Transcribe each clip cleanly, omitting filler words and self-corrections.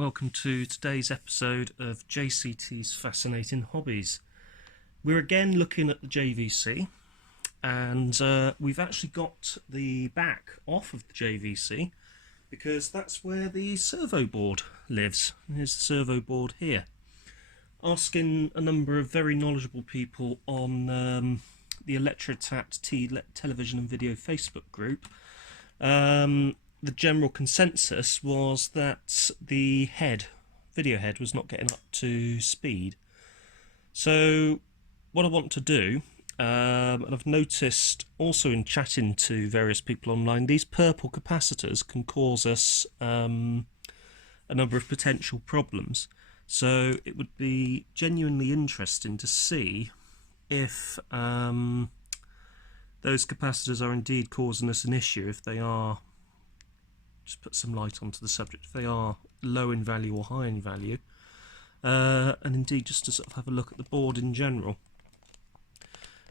welcome to today's episode of JCT's Fascinating Hobbies. We're again looking at the JVC, and we've actually got the back off of the JVC because that's where the servo board lives. Here's the servo board here. Asking a number of very knowledgeable people on the ElectroTat television and video Facebook group, the general consensus was that the video head was not getting up to speed. So what I want to do, and I've noticed also in chatting to various people online, these purple capacitors can cause us a number of potential problems. So it would be genuinely interesting to see if those capacitors are indeed causing us an issue, if they are, just put some light onto the subject, if they are low in value or high in value, and indeed just to sort of have a look at the board in general.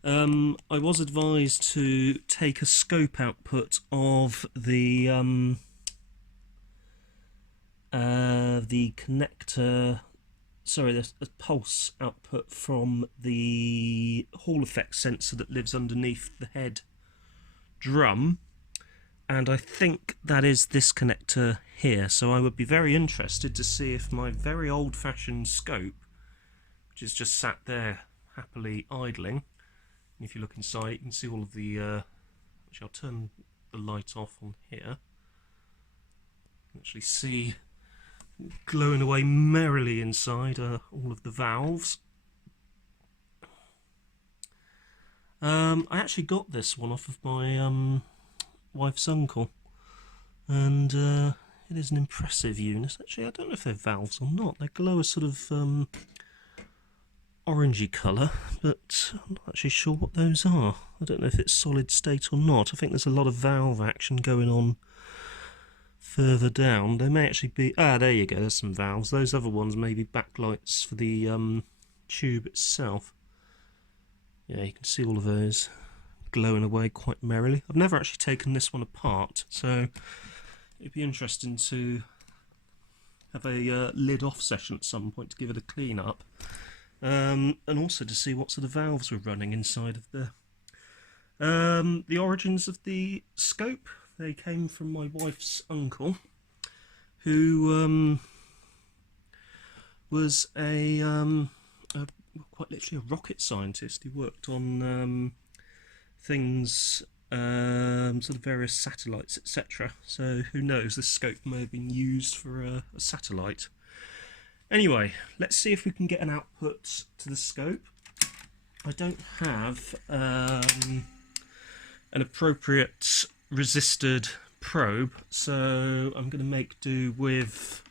I was advised to take a scope output of the connector, sorry, the pulse output from the Hall effect sensor that lives underneath the head drum, and I think that is this connector here. So I would be very interested to see if my very old-fashioned scope, which is just sat there happily idling, and if you look inside you can see all of the actually I'll turn the light off on here. You can actually see glowing away merrily inside all of the valves. I actually got this one off of my wife's uncle, and it is an impressive unit. Actually, I don't know if they're valves or not. They glow a sort of orangey colour, but I'm not actually sure what those are. I don't know if it's solid state or not. I think there's a lot of valve action going on further down. They may actually be, there you go, there's some valves. Those other ones may be backlights for the tube itself. Yeah, you can see all of those glowing away quite merrily. I've never actually taken this one apart, so it'd be interesting to have a lid off session at some point to give it a clean up, and also to see what sort of valves were running inside of the origins of the scope. They came from my wife's uncle, who was quite literally a rocket scientist. He worked on things, sort of various satellites, etc. So who knows, this scope may have been used for a satellite. Anyway, let's see if we can get an output to the scope. I don't have an appropriate resisted probe, so I'm going to make do with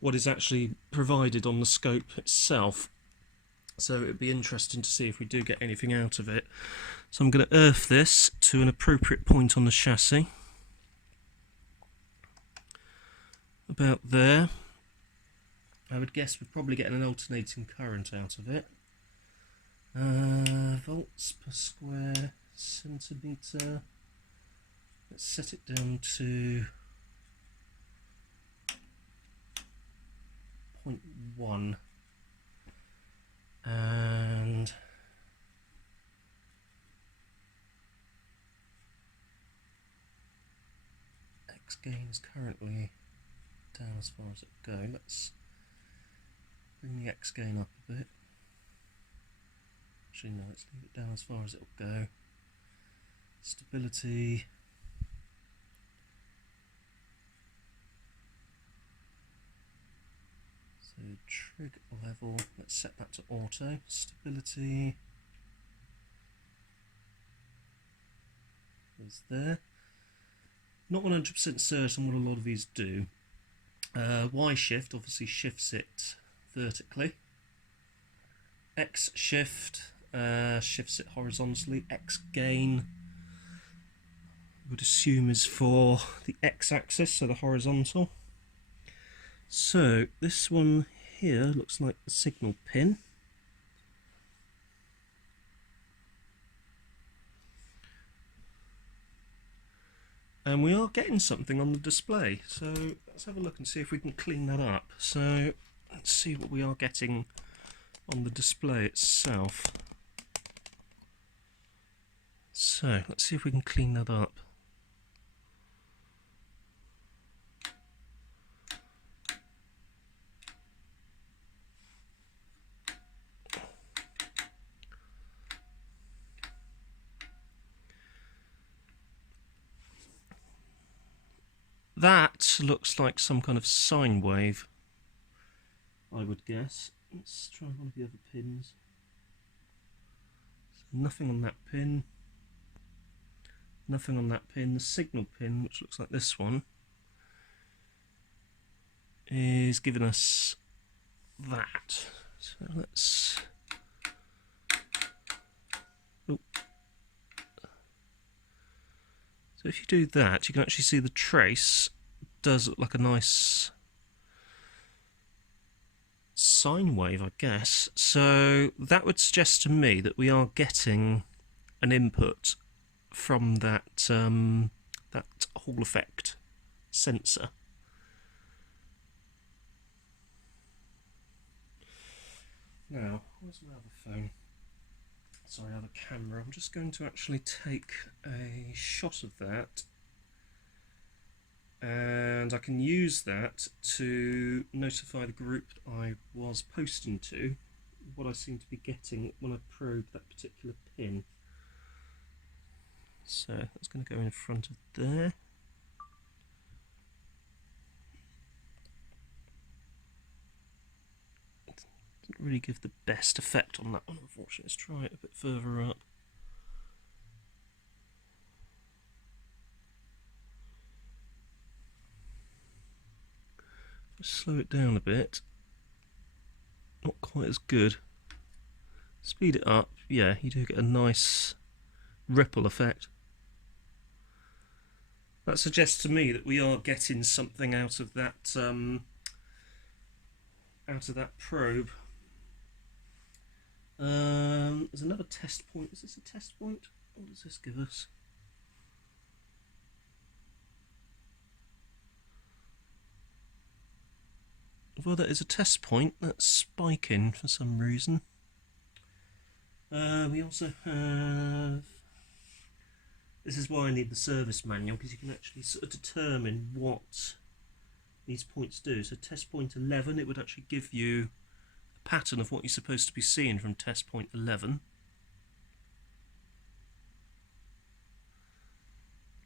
what is actually provided on the scope itself. So it would be interesting to see if we do get anything out of it. So I'm going to earth this to an appropriate point on the chassis. About there. I would guess we're probably getting an alternating current out of it. Volts per square centimetre. Let's set it down to 0.1. And X gain is currently down as far as it'll go. Let's bring the X gain up a bit. Actually no, let's leave it down as far as it'll go. Stability. So trig level, let's set that to auto. Stability is there. Not 100% certain what a lot of these do. Y shift obviously shifts it vertically. X shift shifts it horizontally. X gain I would assume is for the X axis, so the horizontal. So this one here looks like the signal pin. and we are getting something on the display. So let's have a look and see if we can clean that up. So let's see what we are getting on the display itself. So let's see if we can clean that up. That looks like some kind of sine wave, I would guess. Let's try one of the other pins. So nothing on that pin. Nothing on that pin. The signal pin, which looks like this one, is giving us that. So let's... Oh. So if you do that, you can actually see the trace does look like a nice sine wave, I guess. So that would suggest to me that we are getting an input from that that Hall effect sensor. Now, where's my other phone? Sorry, other camera. I'm just going to actually take a shot of that, and I can use that to notify the group that I was posting to what I seem to be getting when I probe that particular pin. So that's going to go in front of there. Didn't really give the best effect on that one, unfortunately. Let's try it a bit further up. Slow it down a bit. Not quite as good. Speed it up. Yeah, you do get a nice ripple effect. That suggests to me that we are getting something out of that probe. There's another test point. Is this a test point? What does this give us? Well, that is a test point that's spiking for some reason. We also have... This is why I need the service manual, because you can actually sort of determine what these points do. So test point 11, it would actually give you a pattern of what you're supposed to be seeing from test point 11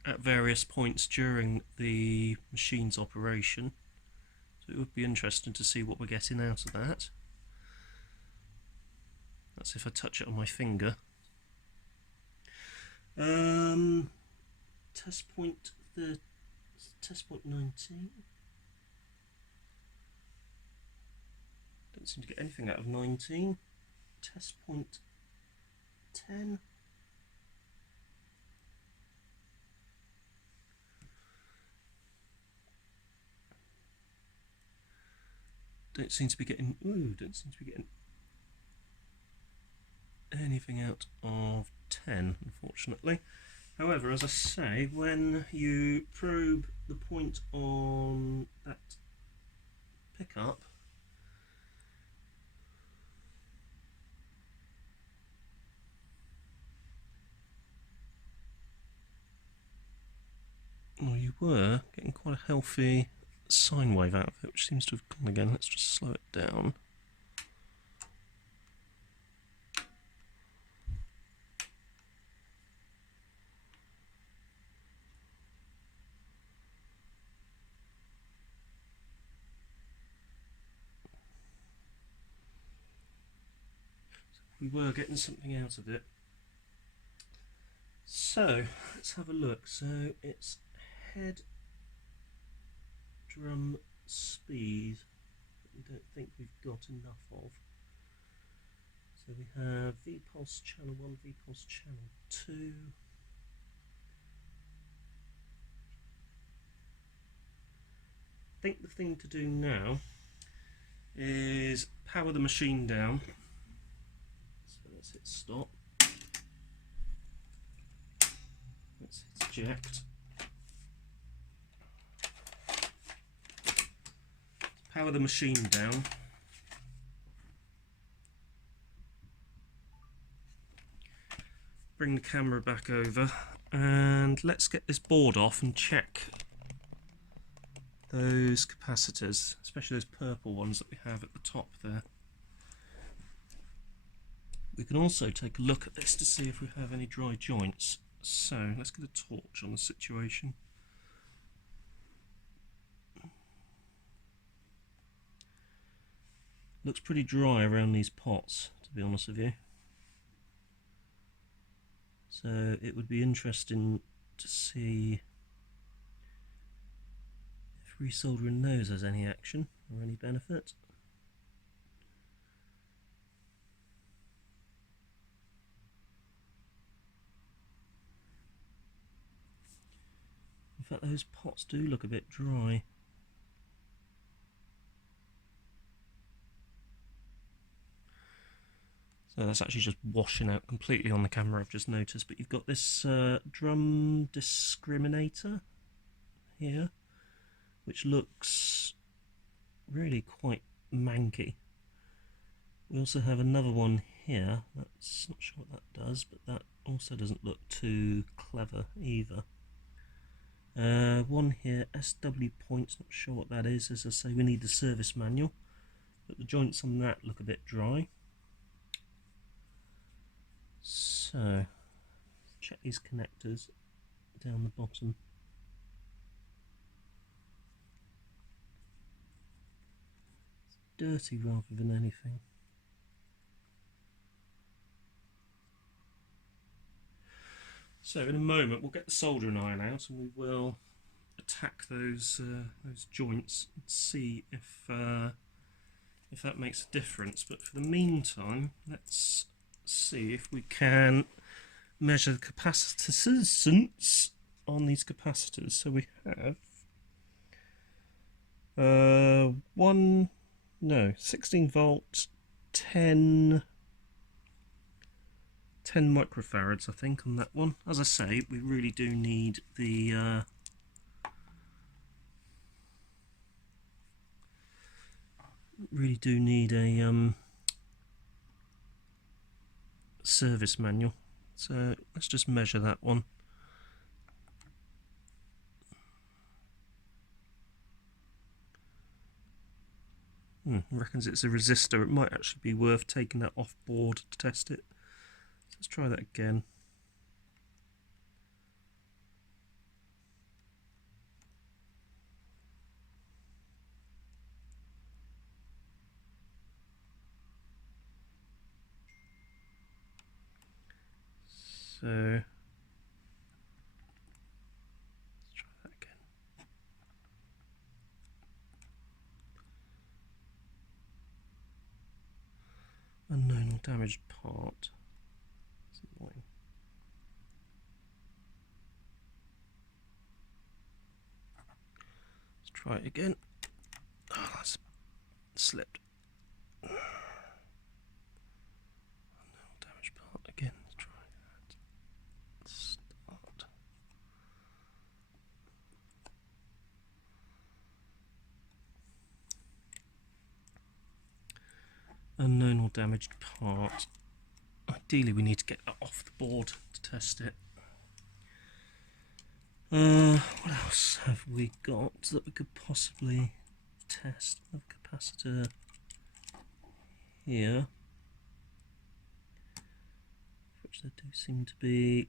at various points during the machine's operation. So it would be interesting to see what we're getting out of that. That's if I touch it on my finger. Test point 19. Don't seem to get anything out of 19. Test point 10. Don't seem to be getting anything out of 10, unfortunately. However, as I say, when you probe the point on that pickup, well, you were getting quite a healthy sine wave out of it, which seems to have gone again. Let's just slow it down. We were getting something out of it. So let's have a look. So it's head drum speed that we don't think we've got enough of. So we have V-pulse channel 1, V-pulse channel 2. I think the thing to do now is power the machine down. So let's hit stop. Let's hit eject. power the machine down. Bring the camera back over and let's get this board off and check those capacitors, especially those purple ones that we have at the top there. We can also take a look at this to see if we have any dry joints. So let's get a torch on the situation. Looks pretty dry around these pots, to be honest with you. So it would be interesting to see if resoldering those has any action or any benefit. In fact, those pots do look a bit dry. So that's actually just washing out completely on the camera, I've just noticed. But you've got this drum discriminator here, which looks really quite manky. We also have another one here. That's not sure what that does, but that also doesn't look too clever either. One here, SW points, not sure what that is. As I say, we need the service manual, but the joints on that look a bit dry. So, check these connectors down the bottom. It's dirty rather than anything. So in a moment we'll get the soldering iron out and we will attack those joints and see if that makes a difference. But for the meantime, let's see if we can measure the capacitance on these capacitors. So we have 16 volt, 10 microfarads I think on that one. As I say, we really do need the a service manual. So let's just measure that one. Reckons it's a resistor. It might actually be worth taking that off board to test it. Let's try that again. So let's try that again. Unknown or damaged part. That's annoying. Let's try it again. Oh, that's slipped. Unknown damaged part again. Let's try that. Start. Unknown or damaged part. Ideally we need to get that off the board to test it. What else have we got that we could possibly test? Another capacitor here, which there do seem to be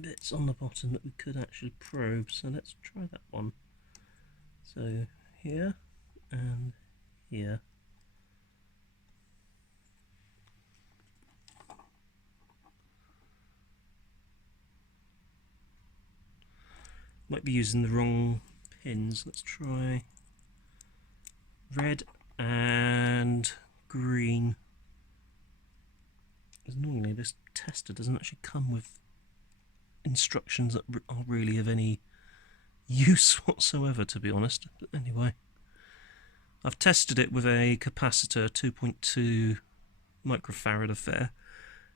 bits on the bottom that we could actually probe, so let's try that one. So here and here. Might be using the wrong pins. Let's try red and green. Because normally this tester doesn't actually come with instructions that are really of any use whatsoever, to be honest. But anyway, I've tested it with a capacitor, 2.2 microfarad affair,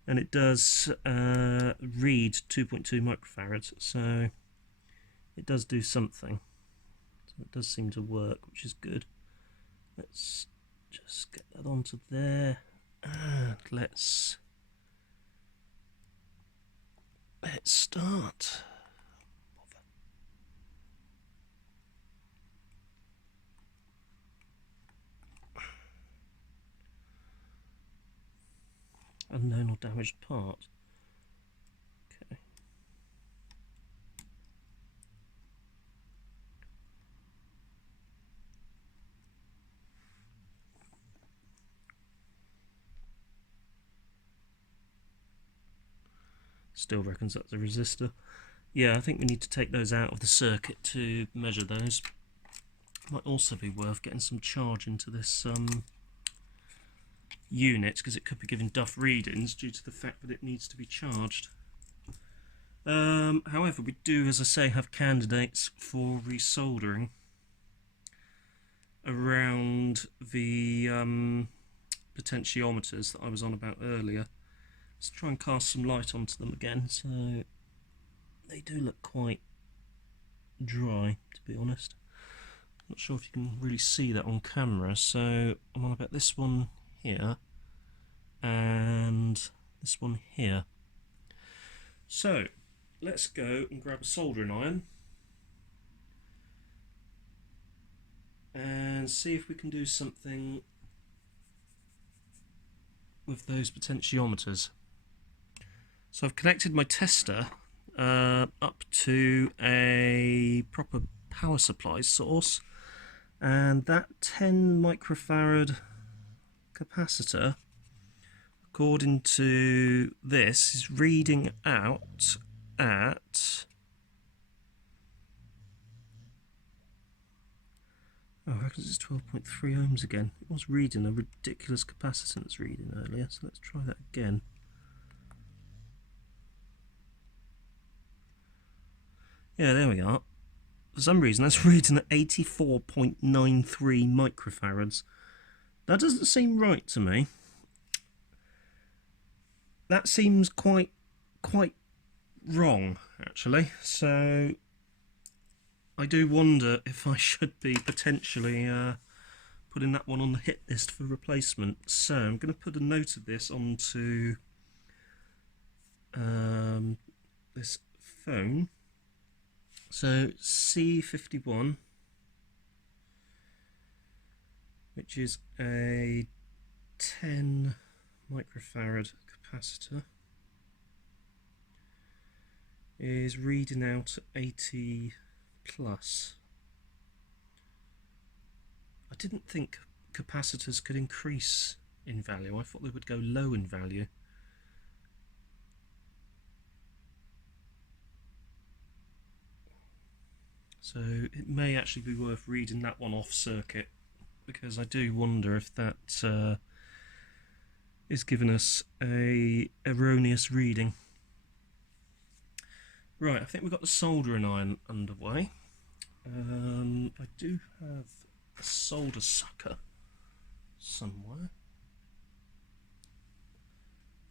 and it does read 2.2 microfarads, so it does do something. So It does seem to work, which is good. Let's just get that onto there, and let's start. Unknown or damaged part. Okay. Still reckons that's a resistor. Yeah, I think we need to take those out of the circuit to measure those. Might also be worth getting some charge into this unit, because it could be giving duff readings due to the fact that it needs to be charged. However, we do, as I say, have candidates for resoldering around the potentiometers that I was on about earlier. Let's try and cast some light onto them again. So they do look quite dry, to be honest. Not sure if you can really see that on camera. So I'm on about this one here and this one here. So let's go and grab a soldering iron and see if we can do something with those potentiometers. So I've connected my tester up to a proper power supply source, and that 10 microfarad capacitor, according to this, is reading out at, oh, I reckon it's 12.3 ohms again. It was reading a ridiculous capacitance reading earlier, so let's try that again. Yeah, there we are. For some reason that's reading at 84.93 microfarads. That doesn't seem right to me. That seems quite wrong, actually. So I do wonder if I should be potentially putting that one on the hit list for replacement. So I'm going to put a note of this onto this phone. So C51, which is a 10 microfarad capacitor, is reading out 80 plus. I didn't think capacitors could increase in value. I thought they would go low in value. So it may actually be worth reading that one off circuit, because I do wonder if that is giving us a erroneous reading. Right, I think we've got the soldering iron underway. I do have a solder sucker somewhere.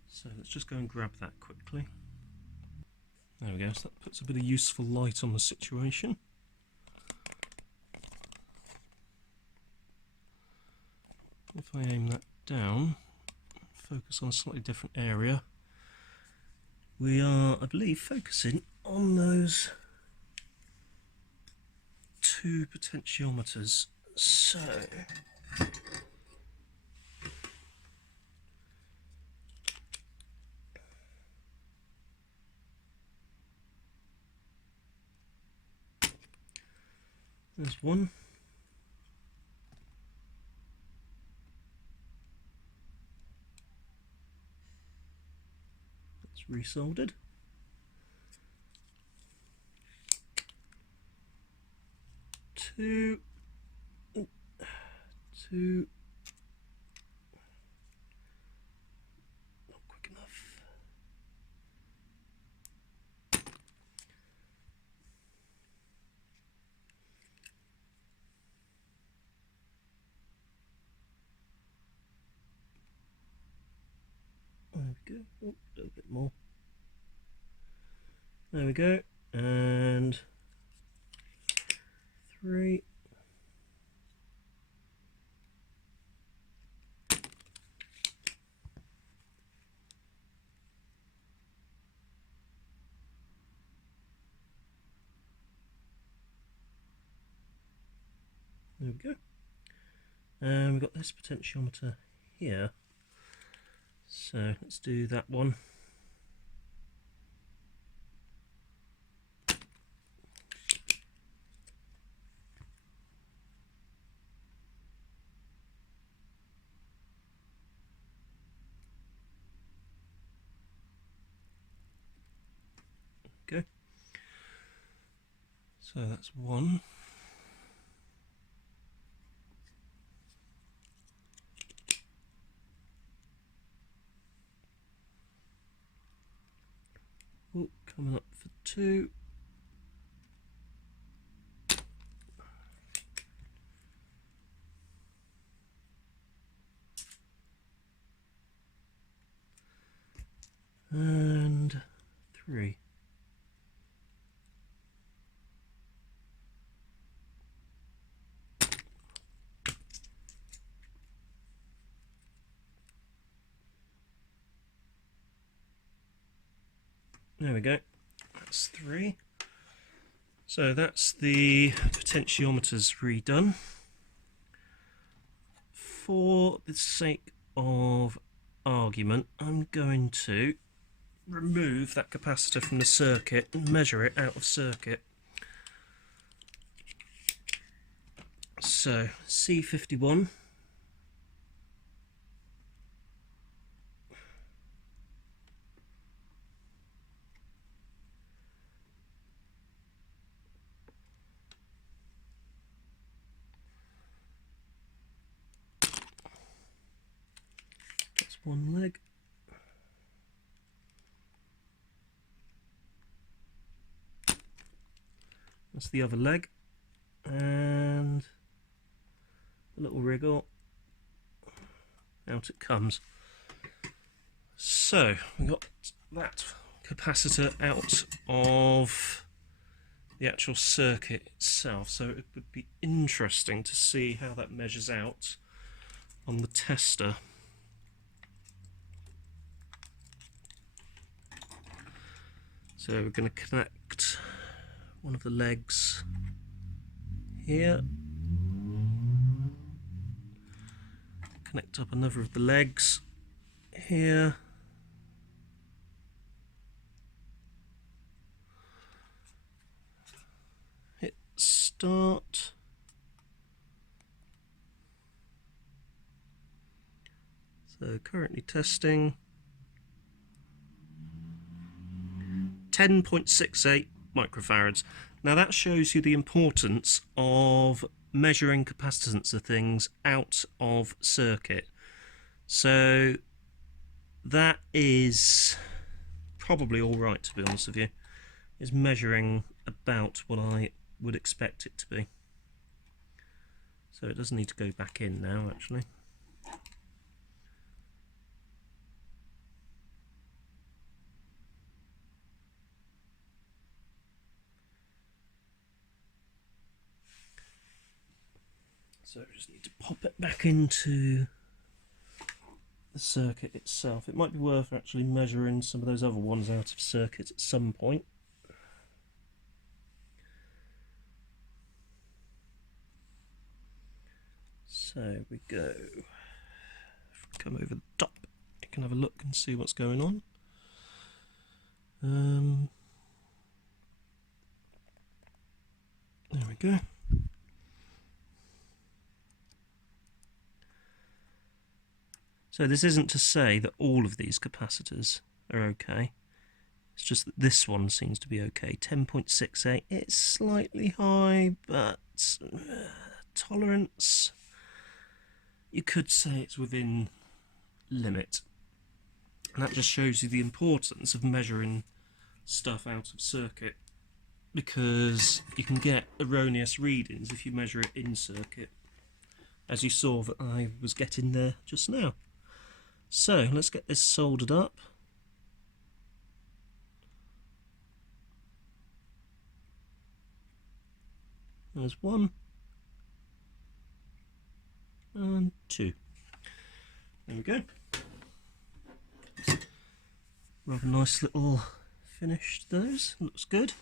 So let's just go and grab that quickly. There we go, so that puts a bit of useful light on the situation. If I aim that down, focus on a slightly different area, we are, I believe, focusing on those two potentiometers. So there's one. That's resoldered. Two. Not quick enough. There we go. Oh, a little bit more. There we go. And 3. There we go. And we've got this potentiometer here. So let's do that one. Okay. So that's one. Oh, coming up for two. And three. There we go, that's three. So that's the potentiometers redone. For the sake of argument, I'm going to remove that capacitor from the circuit and measure it out of circuit. So C51. That's one leg. That's the other leg. And a little wriggle. Out it comes. So we got that capacitor out of the actual circuit itself, so it would be interesting to see how that measures out on the tester. So we're going to connect one of the legs here, connect up another of the legs here, hit start, so currently testing 10.68 microfarads. Now that shows you the importance of measuring capacitance of things out of circuit. So that is probably alright, to be honest with you. Is measuring about what I would expect it to be. So it doesn't need to go back in now, actually. So I just need to pop it back into the circuit itself. It might be worth actually measuring some of those other ones out of circuit at some point. So we go, come over the top, you can have a look and see what's going on. There we go. So this isn't to say that all of these capacitors are okay. It's just that this one seems to be okay. 10.68, it's slightly high, but tolerance, you could say it's within limit. And that just shows you the importance of measuring stuff out of circuit, because you can get erroneous readings if you measure it in circuit, as you saw that I was getting there just now. So let's get this soldered up. There's one and two. There we go. Rather nice little finish to those. Looks good.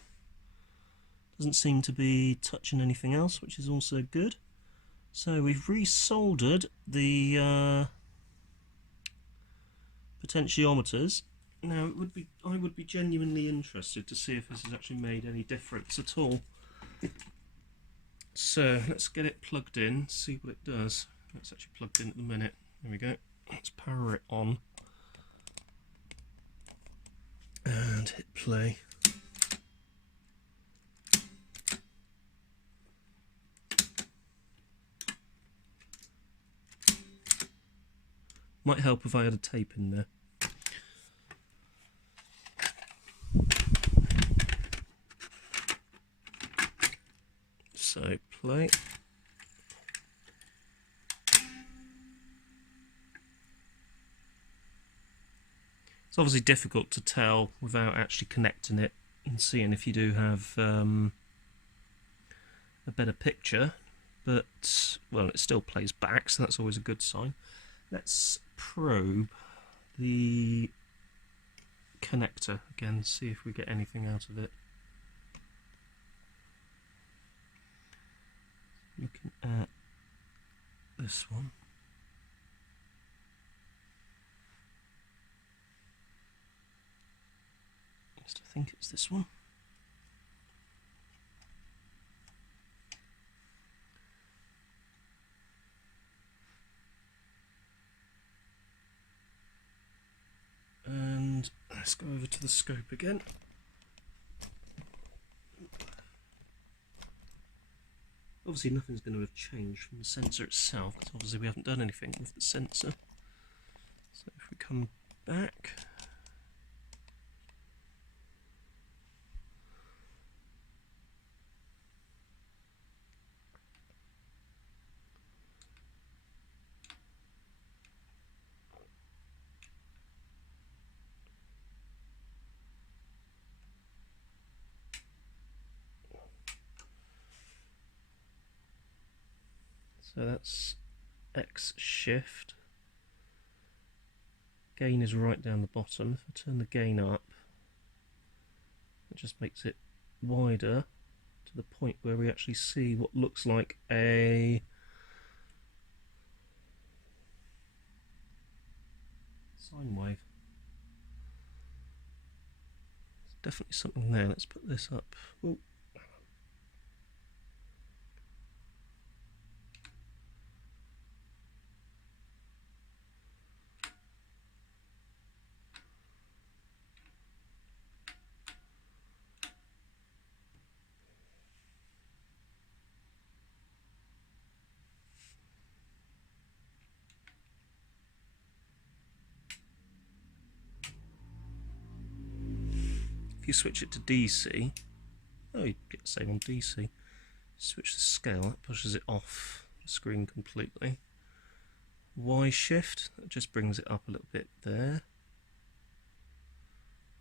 Doesn't seem to be touching anything else, which is also good. So we've resoldered the potentiometers. Now I would be genuinely interested to see if this has actually made any difference at all. So let's get it plugged in, see what it does. It's actually plugged in at the minute. There we go. Let's power it on and hit play. Might help if I had a tape in there. So play. It's obviously difficult to tell without actually connecting it and seeing if you do have a better picture, but well, it still plays back, so that's always a good sign. Let's probe the connector again, see if we get anything out of it. Looking at this one. I think it's this one. And let's go over to the scope again. Obviously nothing's going to have changed from the sensor itself, because obviously we haven't done anything with the sensor. So if we come back, so that's X shift. Gain is right down the bottom. If I turn the gain up, it just makes it wider to the point where we actually see what looks like a sine wave. There's definitely something there. Let's put this up. Ooh. If you switch it to DC, oh, you get the same on DC. Switch the scale, that pushes it off the screen completely. Y shift, that just brings it up a little bit there.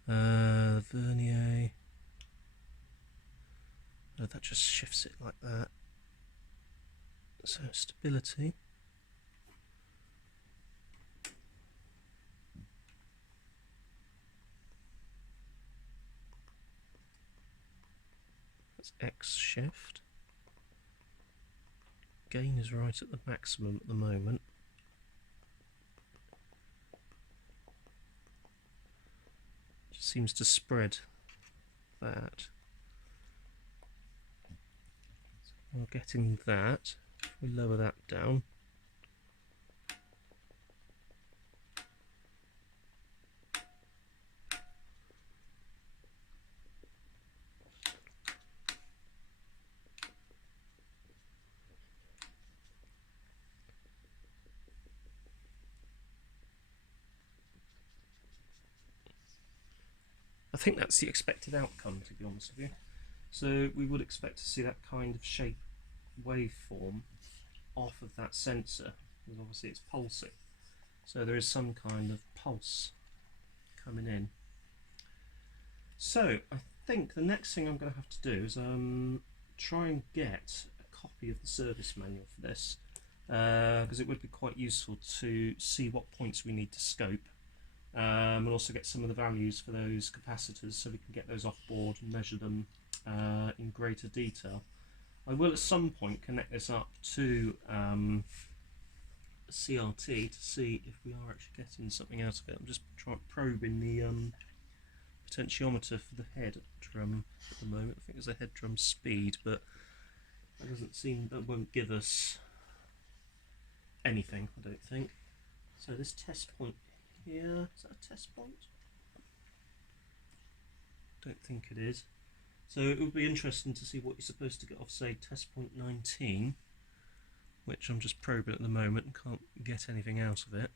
Vernier, oh, that just shifts it like that. So stability. That's X shift. Gain is right at the maximum at the moment. Just seems to spread that. So we're getting that. If we lower that down, I think that's the expected outcome, to be honest with you. So we would expect to see that kind of shape waveform off of that sensor, because obviously it's pulsing. So there is some kind of pulse coming in. So I think the next thing I'm going to have to do is try and get a copy of the service manual for this, because it would be quite useful to see what points we need to scope. And also get some of the values for those capacitors so we can get those off board and measure them in greater detail. I will at some point connect this up to CRT to see if we are actually getting something out of it. I'm just probing the potentiometer for the head drum at the moment. I think there's a head drum speed, but that won't give us anything, I don't think. So this test point here, is that a test point? Don't think it is. So it would be interesting to see what you're supposed to get off, say, test point 19, which I'm just probing at the moment and can't get anything out of it.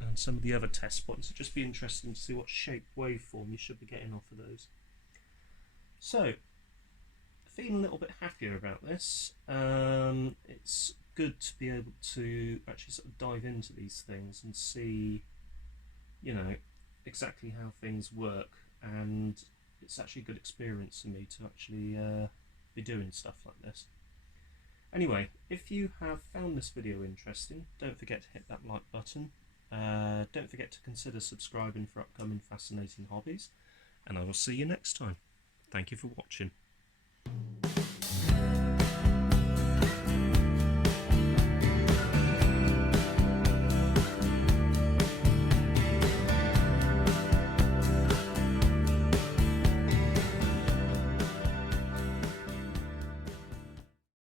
And some of the other test points, it'd just be interesting to see what shape waveform you should be getting off of those. So, feeling a little bit happier about this. It's good to be able to actually sort of dive into these things and see, you know, exactly how things work, and it's actually a good experience for me to actually be doing stuff like this. Anyway, if you have found this video interesting, don't forget to hit that like button. Don't forget to consider subscribing for upcoming fascinating hobbies, and I will see you next time. Thank you for watching.